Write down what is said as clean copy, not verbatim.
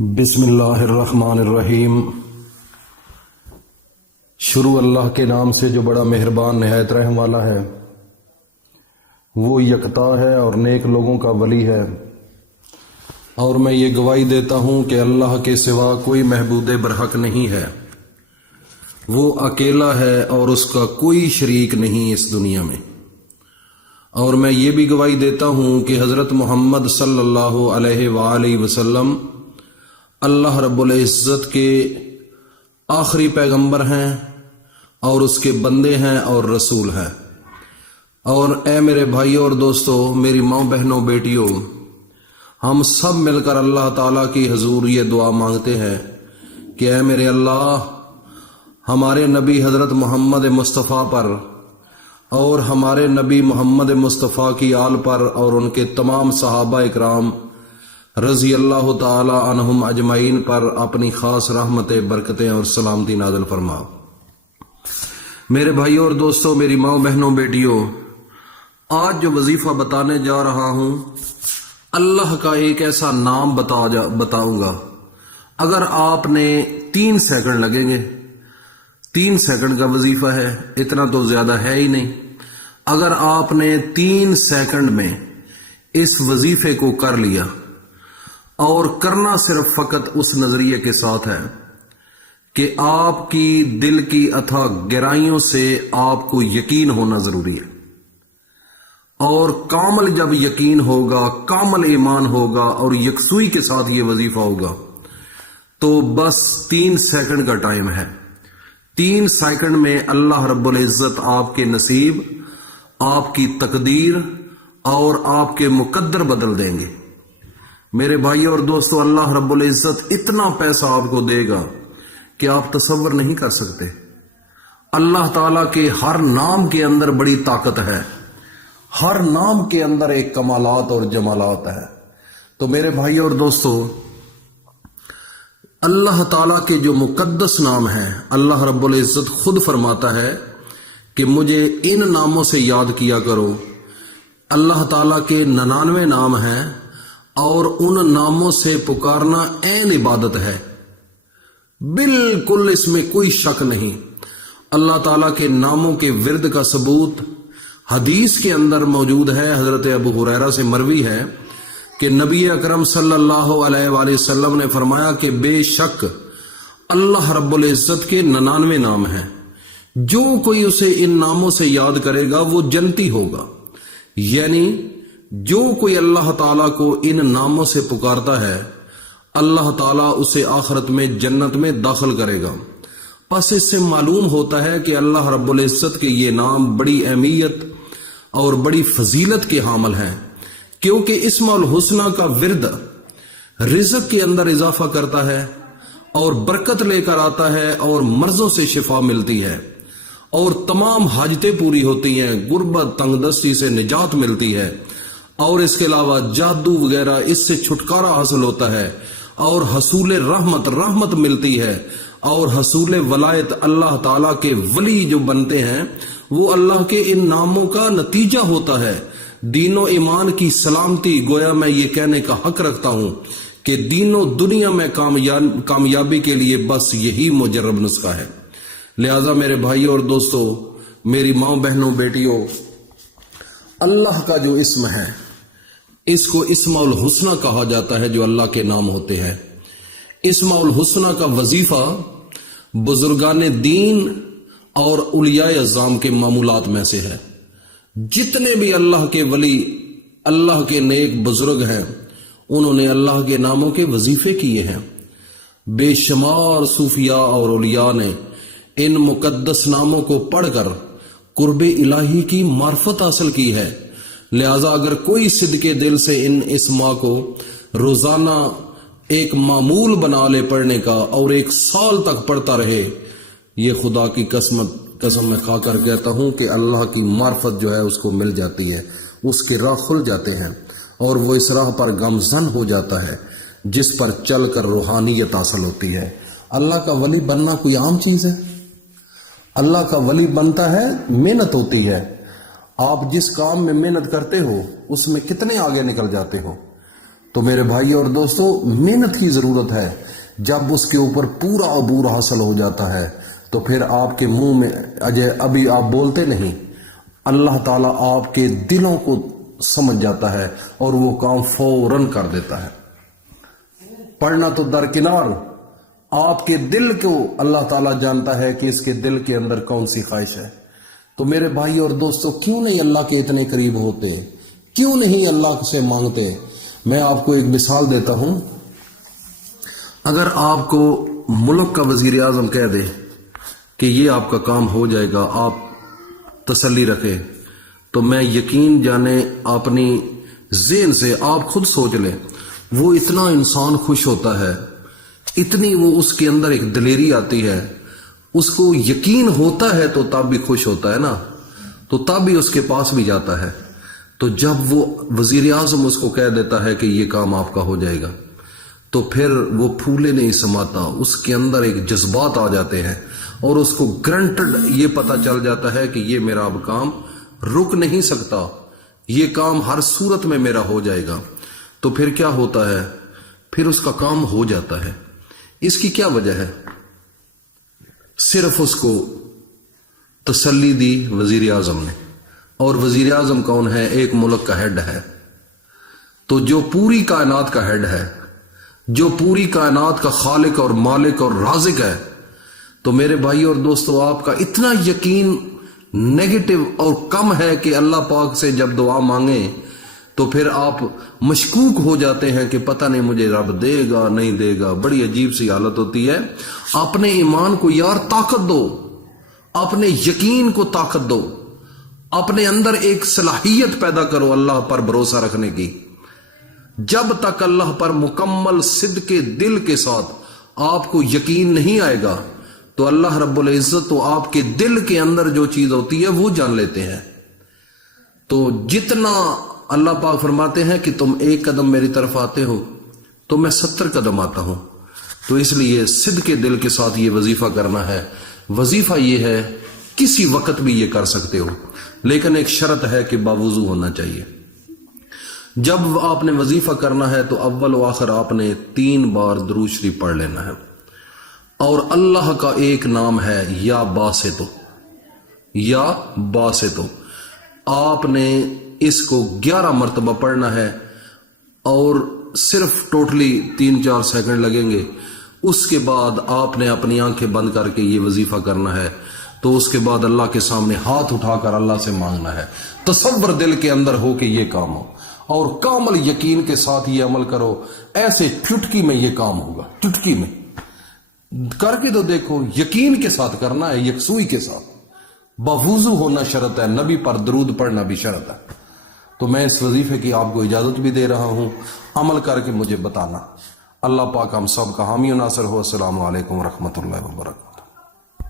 بسم اللہ الرحمن الرحیم۔ شروع اللہ کے نام سے جو بڑا مہربان نہایت رحم والا ہے۔ وہ یکتا ہے اور نیک لوگوں کا ولی ہے، اور میں یہ گواہی دیتا ہوں کہ اللہ کے سوا کوئی معبود برحق نہیں ہے۔ وہ اکیلا ہے اور اس کا کوئی شریک نہیں اس دنیا میں۔ اور میں یہ بھی گواہی دیتا ہوں کہ حضرت محمد صلی اللہ علیہ وآلہ وسلم اللہ رب العزت کے آخری پیغمبر ہیں اور اس کے بندے ہیں اور رسول ہیں۔ اور اے میرے بھائیوں اور دوستو، میری ماں بہنوں بیٹیوں، ہم سب مل کر اللہ تعالیٰ کی حضور یہ دعا مانگتے ہیں کہ اے میرے اللہ، ہمارے نبی حضرت محمد مصطفیٰ پر اور ہمارے نبی محمد مصطفیٰ کی آل پر اور ان کے تمام صحابہ اکرام رضی اللہ تعالی عنہم اجمعین پر اپنی خاص رحمتیں، برکتیں اور سلامتی نازل فرما۔ میرے بھائیوں اور دوستوں، میری ماں بہنوں بیٹیوں، آج جو وظیفہ بتانے جا رہا ہوں، اللہ کا ایک ایسا نام بتاؤں گا۔ اگر آپ نے 3 سیکنڈ لگیں گے، 3 سیکنڈ کا وظیفہ ہے، اتنا تو زیادہ ہے ہی نہیں۔ اگر آپ نے 3 سیکنڈ میں اس وظیفے کو کر لیا، اور کرنا صرف فقط اس نظریے کے ساتھ ہے کہ آپ کی دل کی اتھا گہرائیوں سے آپ کو یقین ہونا ضروری ہے، اور کامل جب یقین ہوگا، کامل ایمان ہوگا اور یکسوئی کے ساتھ یہ وظیفہ ہوگا، تو بس 3 سیکنڈ کا ٹائم ہے۔ 3 سیکنڈ میں اللہ رب العزت آپ کے نصیب، آپ کی تقدیر اور آپ کے مقدر بدل دیں گے۔ میرے بھائی اور دوستو، اللہ رب العزت اتنا پیسہ آپ کو دے گا کہ آپ تصور نہیں کر سکتے۔ اللہ تعالیٰ کے ہر نام کے اندر بڑی طاقت ہے، ہر نام کے اندر ایک کمالات اور جمالات ہے۔ تو میرے بھائی اور دوستو، اللہ تعالیٰ کے جو مقدس نام ہیں، اللہ رب العزت خود فرماتا ہے کہ مجھے ان ناموں سے یاد کیا کرو۔ اللہ تعالیٰ کے 99 نام ہیں، اور ان ناموں سے پکارنا عین عبادت ہے، بالکل اس میں کوئی شک نہیں۔ اللہ تعالیٰ کے ناموں کے ورد کا ثبوت حدیث کے اندر موجود ہے۔ حضرت ابو ہریرہ سے مروی ہے کہ نبی اکرم صلی اللہ علیہ وآلہ وسلم نے فرمایا کہ بے شک اللہ رب العزت کے 99 نام ہیں، جو کوئی اسے ان ناموں سے یاد کرے گا وہ جنتی ہوگا۔ یعنی جو کوئی اللہ تعالیٰ کو ان ناموں سے پکارتا ہے، اللہ تعالیٰ اسے آخرت میں جنت میں داخل کرے گا۔ پس اس سے معلوم ہوتا ہے کہ اللہ رب العزت کے یہ نام بڑی اہمیت اور بڑی فضیلت کے حامل ہیں، کیونکہ اسماء الحسنہ کا ورد رزق کے اندر اضافہ کرتا ہے اور برکت لے کر آتا ہے، اور مرضوں سے شفا ملتی ہے، اور تمام حاجتیں پوری ہوتی ہیں، غربت تنگ دستی سے نجات ملتی ہے، اور اس کے علاوہ جادو وغیرہ اس سے چھٹکارا حاصل ہوتا ہے، اور حصول رحمت ملتی ہے، اور حصول ولایت، اللہ تعالیٰ کے ولی جو بنتے ہیں وہ اللہ کے ان ناموں کا نتیجہ ہوتا ہے۔ دین و ایمان کی سلامتی، گویا میں یہ کہنے کا حق رکھتا ہوں کہ دین و دنیا میں کامیابی کے لیے بس یہی مجرب نسخہ ہے۔ لہذا میرے بھائیوں اور دوستو، میری ماں بہنوں بیٹیوں، اللہ کا جو اسم ہے، اس کو اسماء الحسنہ کہا جاتا ہے، جو اللہ کے نام ہوتے ہیں۔ اسماء الحسنہ کا وظیفہ بزرگان دین اور اولیاء اعظام کے معمولات میں سے ہے۔ جتنے بھی اللہ کے ولی، اللہ کے نیک بزرگ ہیں، انہوں نے اللہ کے ناموں کے وظیفے کیے ہیں۔ بے شمار صوفیاء اور اولیاء نے ان مقدس ناموں کو پڑھ کر قرب الہی کی معرفت حاصل کی ہے۔ لہذا اگر کوئی صدقے دل سے ان اسماء کو روزانہ ایک معمول بنا لے پڑھنے کا، اور 1 سال تک پڑھتا رہے، یہ خدا کی قسم میں کھا کر کہتا ہوں کہ اللہ کی معرفت جو ہے اس کو مل جاتی ہے، اس کے راہ کھل جاتے ہیں، اور وہ اس راہ پر گامزن ہو جاتا ہے جس پر چل کر روحانیت حاصل ہوتی ہے۔ اللہ کا ولی بننا کوئی عام چیز ہے؟ اللہ کا ولی بنتا ہے، محنت ہوتی ہے۔ آپ جس کام میں محنت کرتے ہو اس میں کتنے آگے نکل جاتے ہو۔ تو میرے بھائی اور دوستو، محنت کی ضرورت ہے. جب اس کے اوپر پورا عبور حاصل ہو جاتا ہے تو پھر آپ کے منہ میں ابھی آپ بولتے نہیں، اللہ تعالیٰ آپ کے دلوں کو سمجھ جاتا ہے اور وہ کام فوراً کر دیتا ہے. پڑھنا تو درکنار، آپ کے دل کو اللہ تعالیٰ جانتا ہے کہ اس کے دل کے اندر کون سی خواہش ہے. تو میرے بھائی اور دوستو، کیوں نہیں اللہ کے اتنے قریب ہوتے؟ کیوں نہیں اللہ سے مانگتے؟ میں آپ کو ایک مثال دیتا ہوں. اگر آپ کو ملک کا وزیر اعظم کہہ دے کہ یہ آپ کا کام ہو جائے گا، آپ تسلی رکھیں، تو میں یقین جانے اپنی ذہن سے آپ خود سوچ لیں، وہ اتنا انسان خوش ہوتا ہے، اتنی وہ اس کے اندر ایک دلیری آتی ہے، اس کو یقین ہوتا ہے تو تب بھی خوش ہوتا ہے نا، تو تب بھی اس کے پاس بھی جاتا ہے. تو جب وہ وزیر اعظم اس کو کہہ دیتا ہے کہ یہ کام آپ کا ہو جائے گا، تو پھر وہ پھولے نہیں سماتا، اس کے اندر ایک جذبات آ جاتے ہیں اور اس کو گرنٹڈ یہ پتا چل جاتا ہے کہ یہ میرا اب کام رک نہیں سکتا، یہ کام ہر صورت میں میرا ہو جائے گا. تو پھر کیا ہوتا ہے؟ پھر اس کا کام ہو جاتا ہے. اس کی کیا وجہ ہے؟ صرف اس کو تسلی دی وزیر اعظم نے. اور وزیر اعظم کون ہے؟ ایک ملک کا ہیڈ ہے. تو جو پوری کائنات کا ہیڈ ہے، جو پوری کائنات کا خالق اور مالک اور رازق ہے، تو میرے بھائی اور دوستو، آپ کا اتنا یقین نیگیٹو اور کم ہے کہ اللہ پاک سے جب دعا مانگیں تو پھر آپ مشکوک ہو جاتے ہیں کہ پتہ نہیں مجھے رب دے گا نہیں دے گا. بڑی عجیب سی حالت ہوتی ہے. اپنے ایمان کو یار طاقت دو، اپنے یقین کو طاقت دو، اپنے اندر ایک صلاحیت پیدا کرو اللہ پر بھروسہ رکھنے کی. جب تک اللہ پر مکمل صدق دل کے ساتھ آپ کو یقین نہیں آئے گا تو اللہ رب العزت تو آپ کے دل کے اندر جو چیز ہوتی ہے وہ جان لیتے ہیں. تو جتنا اللہ پاک فرماتے ہیں کہ تم ایک قدم میری طرف آتے ہو تو میں 70 قدم آتا ہوں. تو اس لیے صدق دل کے ساتھ یہ وظیفہ کرنا ہے. وظیفہ یہ ہے، کسی وقت بھی یہ کر سکتے ہو، لیکن ایک شرط ہے کہ باوضو ہونا چاہیے. جب آپ نے وظیفہ کرنا ہے تو اول و آخر آپ نے 3 بار درود شریف پڑھ لینا ہے. اور اللہ کا ایک نام ہے یا باسطو، یا باسطو. آپ نے اس کو 11 مرتبہ پڑھنا ہے اور صرف ٹوٹلی 3-4 سیکنڈ لگیں گے. اس کے بعد آپ نے اپنی آنکھیں بند کر کے یہ وظیفہ کرنا ہے. تو اس کے بعد اللہ کے سامنے ہاتھ اٹھا کر اللہ سے مانگنا ہے. تصور دل کے اندر ہو کہ یہ کام ہو، اور کامل یقین کے ساتھ یہ عمل کرو. ایسے چٹکی میں یہ کام ہوگا، چٹکی میں کر کے تو دیکھو. یقین کے ساتھ کرنا ہے، یکسوئی کے ساتھ. باوضو ہونا شرط ہے، نبی پر درود پڑھنا بھی شرط ہے. تو میں اس وظیفے کی آپ کو اجازت بھی دے رہا ہوں، عمل کر کے مجھے بتانا. اللہ پاک ہم سب کا حامی و ناصر ہو. السلام علیکم ورحمۃ اللہ وبرکاتہ.